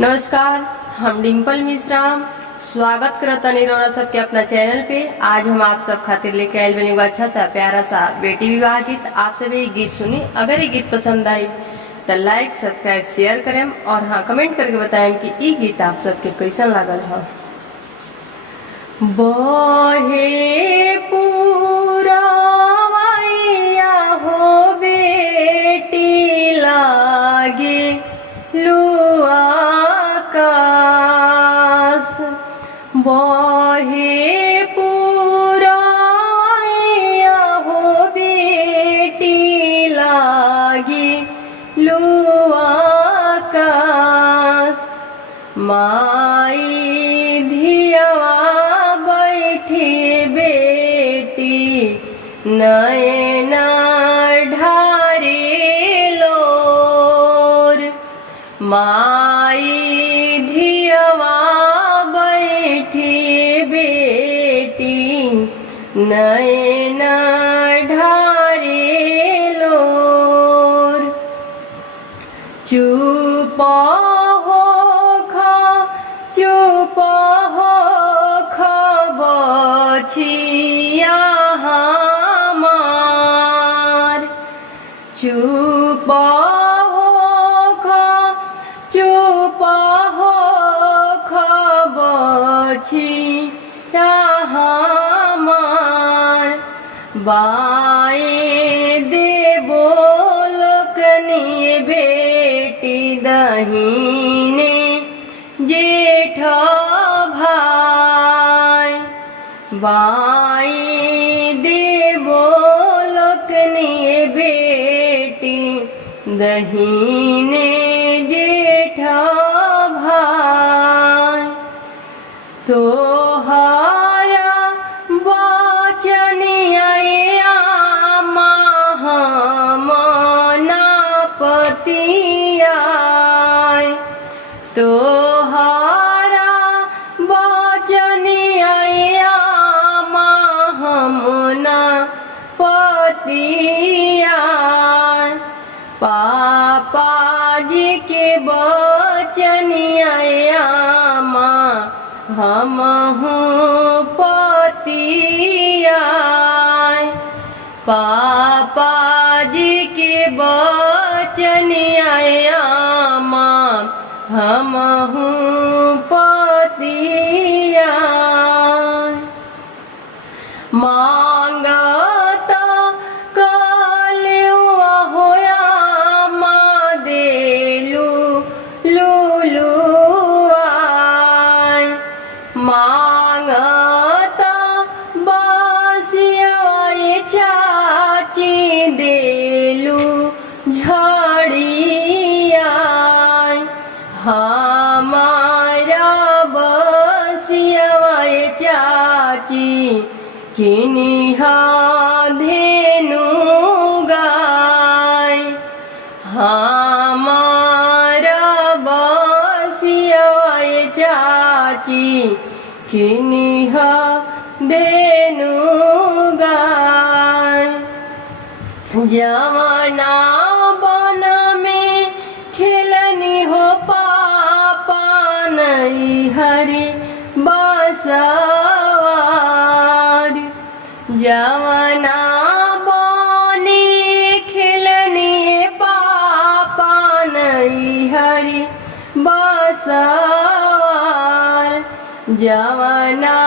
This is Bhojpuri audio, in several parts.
नमस्कार, हम डिम्पल मिश्रा स्वागत करतनी रौरा सबके अपना चैनल पे। आज हम आप सब खातिर लेके आयल बनी एगो अच्छा सा प्यारा सा बेटी विवाह गीत। आप सब ये गीत सुनी। अगर ये गीत पसंद आई तो लाइक सब्सक्राइब शेयर करें और हाँ कमेंट करके बताएं कि ये गीत आप सबके कैसन लागल है। बहे पुरवैया हो बेटी लागे लुआ आकाश, बहे पुरवैया हो बेटी लागे लुआ आकाश। माई धियावा बैठी बेटी नैना ढारे लोर। माई धियावा बैठी बेटी नैना ढारे लोर। चुप बछिया हमार। चुप बछिया हमार। बाएं देबो लोकनी बेटी दहीने जेठ भाई। बाई देवो लोकनी बेटी दहीने जेठ भाई। तोहरा बचनिया महमना पतिया। तोहरा बचनिया महमना पतिया। पापा जी के बचनिया हम हूँ पतिया। पापा जी के बचनिया हम हूँ पतिया। मांगत कलुआ होया माँ देलू लुलुआई। मांगत बसिया चाची देलू झड़िया। हमारा बसिया चाची किनिहा धेनु गाय। हमारा बसिया चाची किनिहा धेनु गाय। जवना बन में खेलनी हो पापा नहीं हरी बसवार। जवना बने खेलनी पापा नहीं हरी बसवार। जवना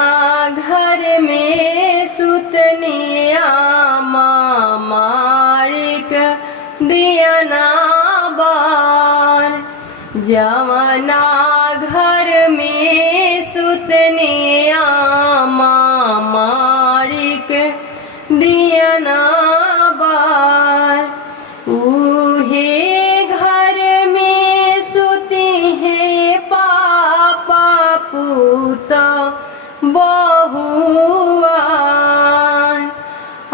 घर में सुतनिया मारिक दियना बार। जवना घर में सुतनिया मारिक दियना बार। उहे घर में सुती है पापा पूत बहुआ।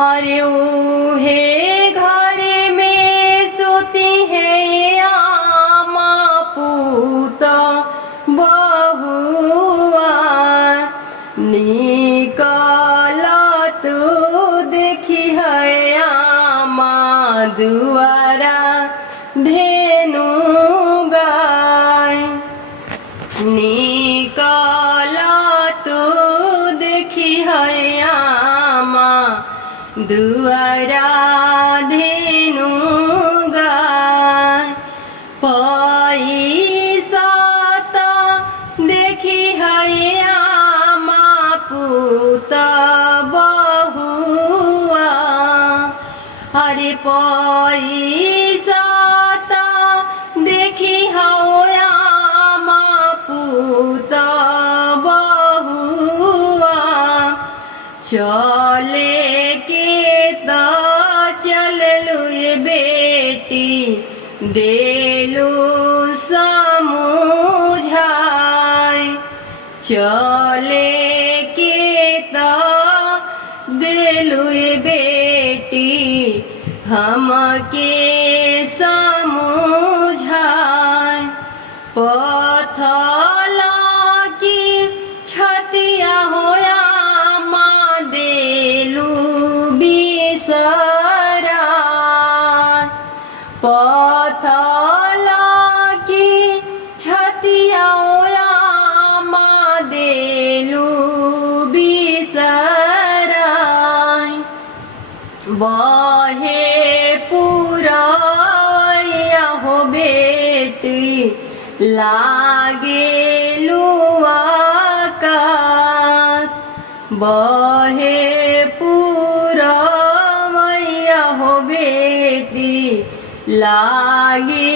अरे उहे घर में सोती है आमा पूत बहुआ। निकल चले के तो चललू ये बेटी देलू समझाई चले के तो देलू ये बेटी हमके समझाई पथला की छतिया होया माँ देलू बिसरा पथला की छतिया होया माँ देलू बिसरा बहे पुरैया हो बेटी लागे आकाश बहे पुरैया हो बेटी लागे